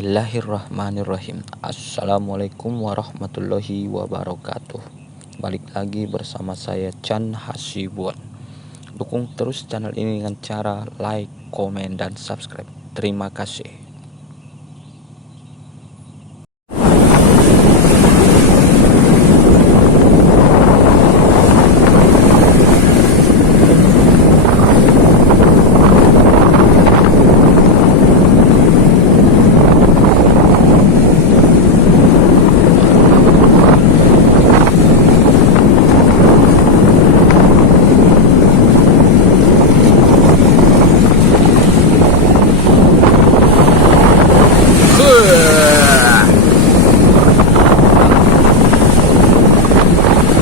Bismillahirrahmanirrahim. Assalamualaikum warahmatullahi wabarakatuh. Balik lagi bersama saya Chan Hasibuan. Dukung terus channel ini dengan cara like, komen, dan subscribe. Terima kasih.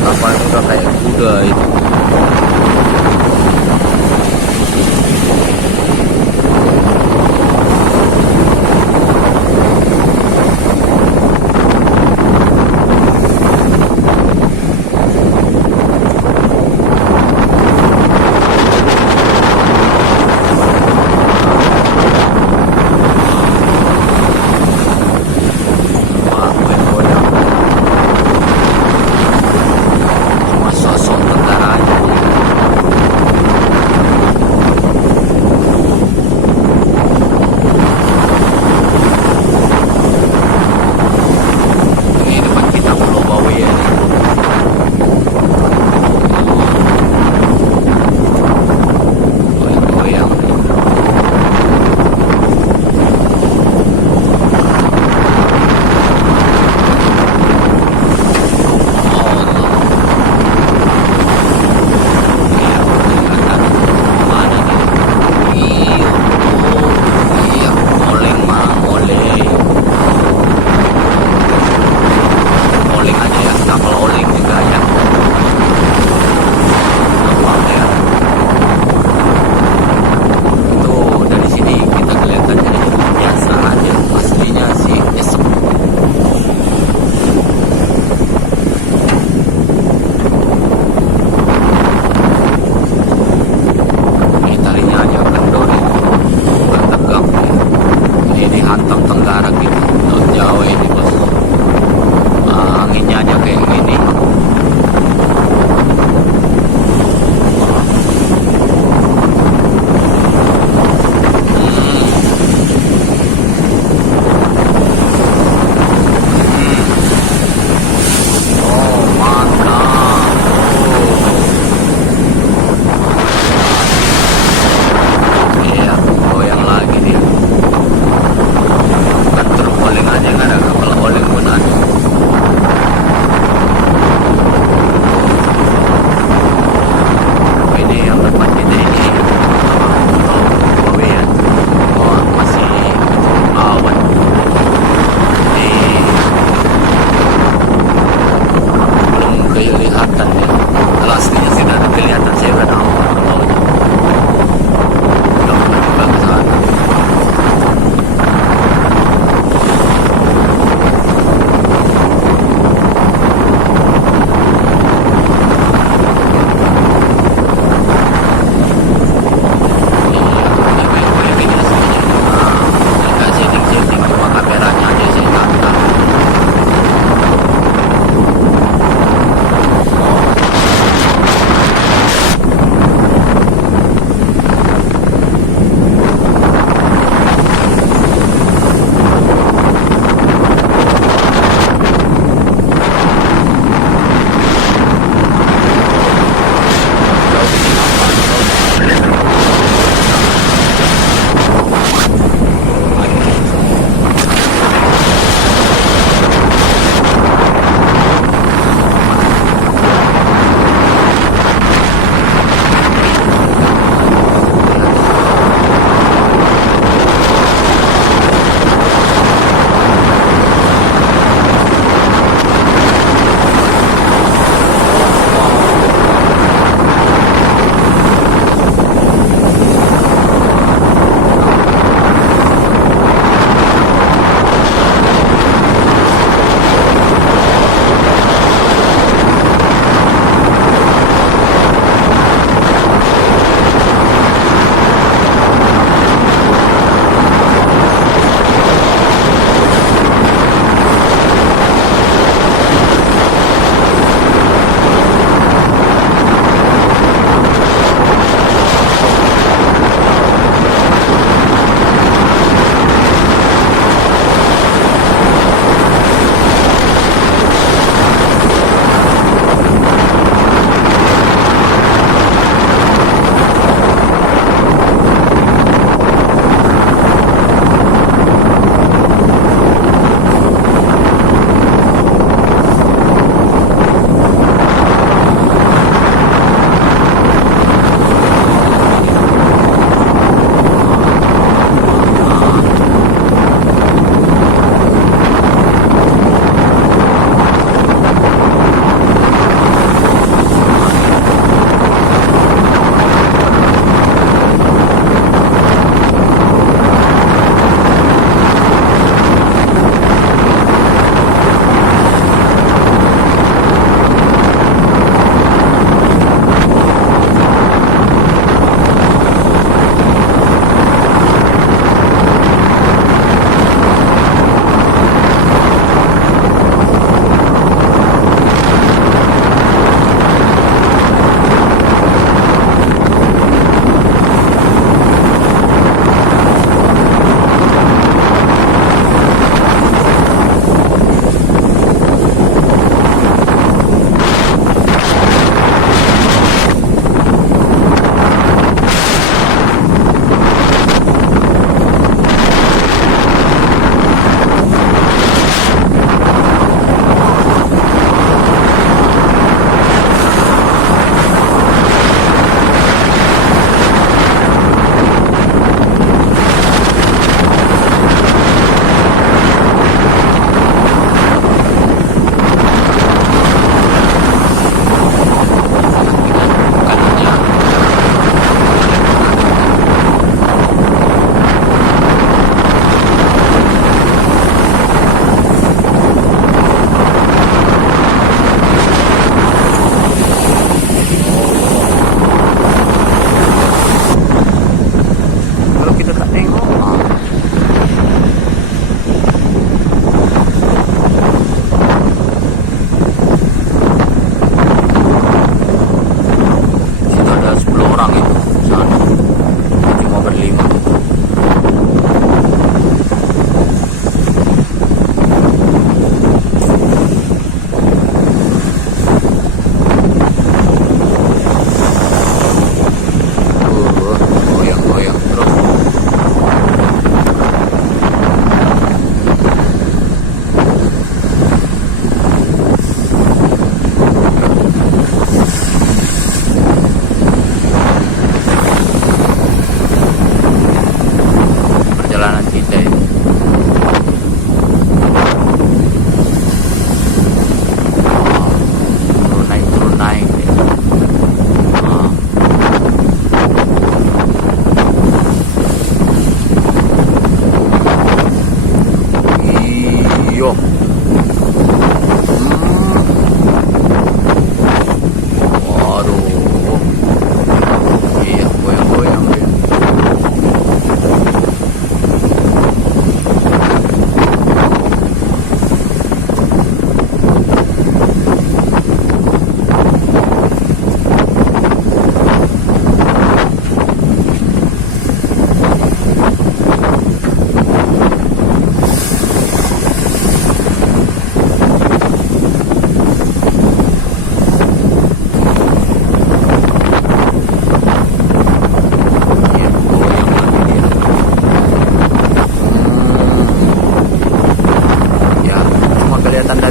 Kapal udah kayak kuda itu. Wah, goyang-goyang. Cuma sosok tentara aja.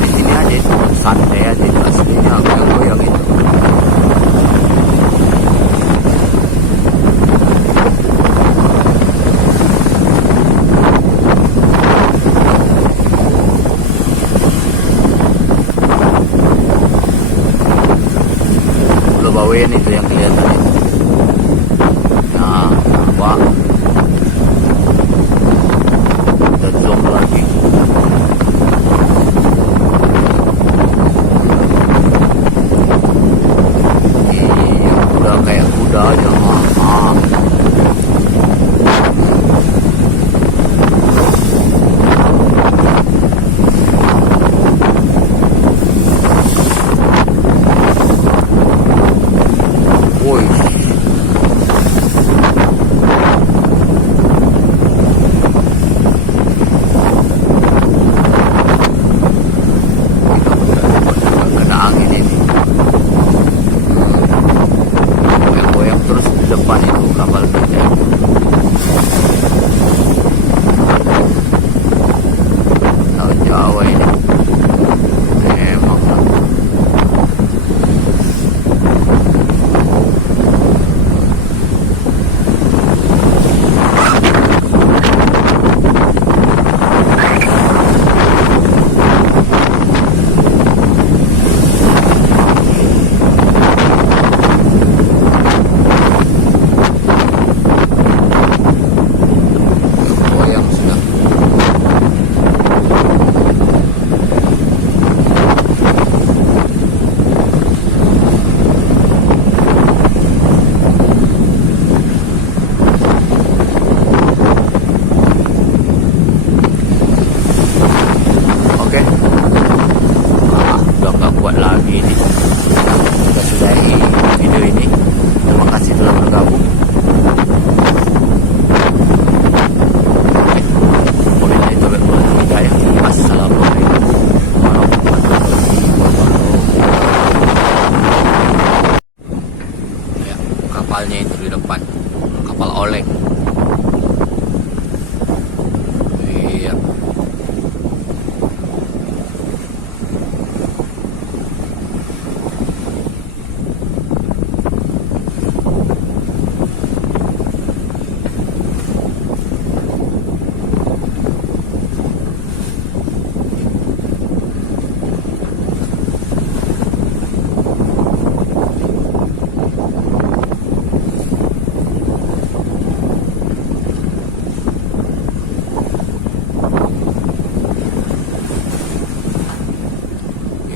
di sini aja itu santai aja, itu aslinya goyang-goyang itu. Pulau Bawean itu yang kelihatan itu. Nah, apa? Kita zoom lagi. Iya, udah kayak kuda aja. Woi, kena angin ini. Goyang-goyang terus di depan itu kapal kita. Laut Jawa ini. Emang lah. Goyang sudah. Oke. Udah nggak kuat lagi ini. Kita sudahi video ini. Terima kasih telah bergabung. Wabillahi taufiq wal hidayah. Assalamualaikum warahmatullahi wabarakatuh. Ya, kapalnya itu di depan. Kapal oleng. Iya.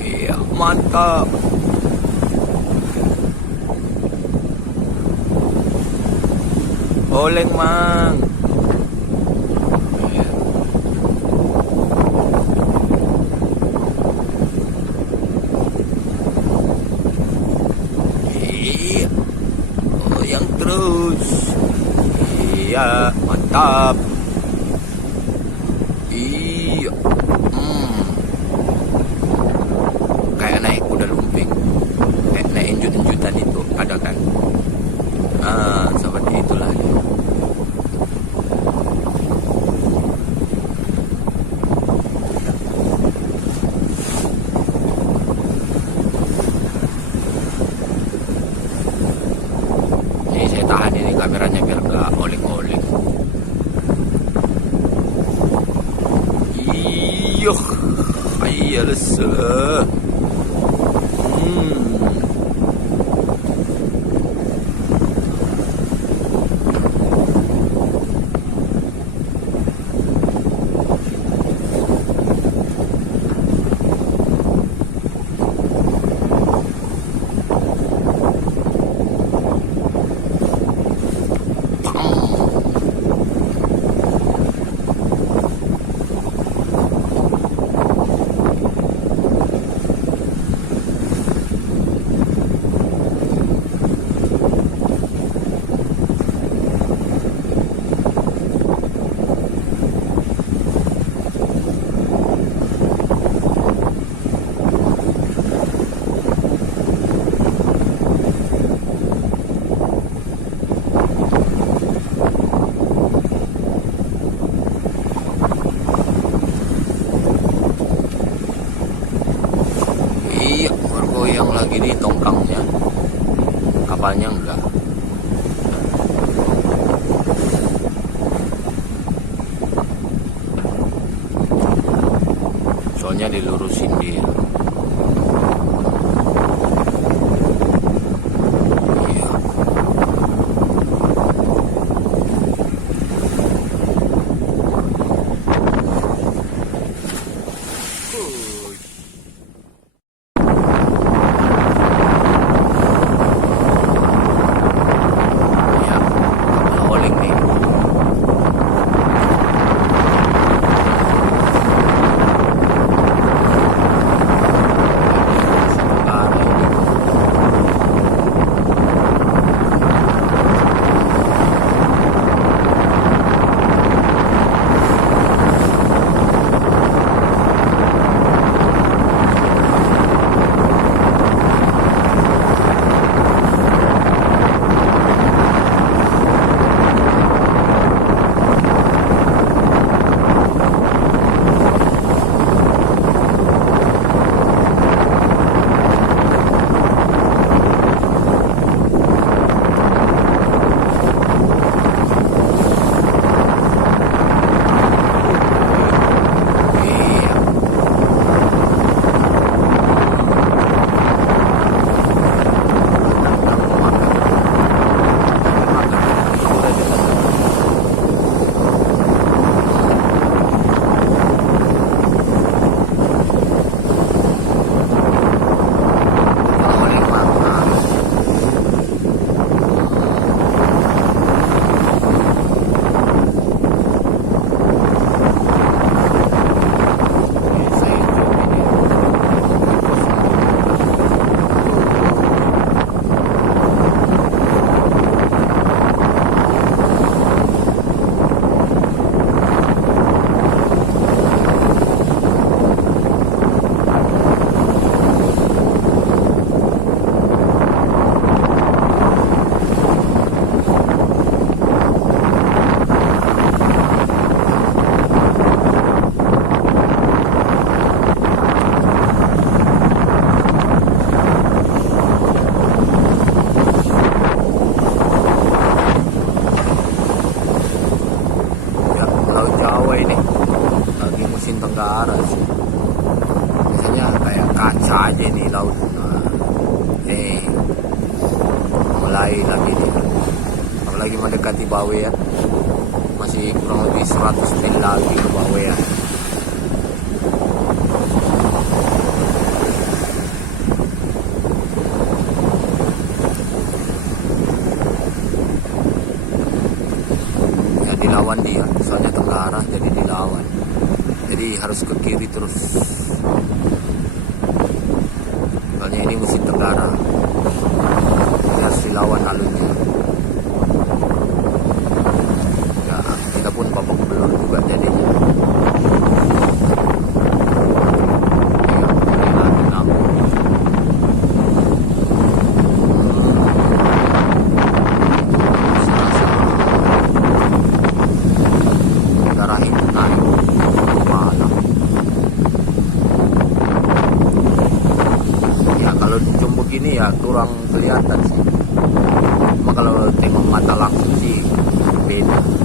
Iya, mantap. Oleng, Mang. Iya. Goyang terus. Iya, mantap. Iya. Kayak naik kuda lumping, kayak naik injut-injutan itu ada kan. Seperti itulah dia. Ini saya tahan ini kameranya biar gak oleng-oleng. Iya, iya lesah. yang lagi di tongkangnya, kapalnya enggak. Soalnya dilurusin dia. Iya. Iya, kapal oleng nih. Tenggara sih. Biasanya kayak kaca aja nih laut. Mulai lagi nih. Apalagi mendekati Bawean. Masih kurang lebih 100 mil lagi ke Bawean. Ya dilawan dia, soalnya Tenggara jadi dilawan. Jadi harus ke kiri terus. Soalnya ini musim Tenggara. Jadi harus dilawan alurnya. Ya, kita pun babak belur juga jadinya. Ya, lagi lampu. Darah itu naik. Kalau dicum begini ya kurang kelihatan sih. Cuma kalau tengok mata langsung sih beda.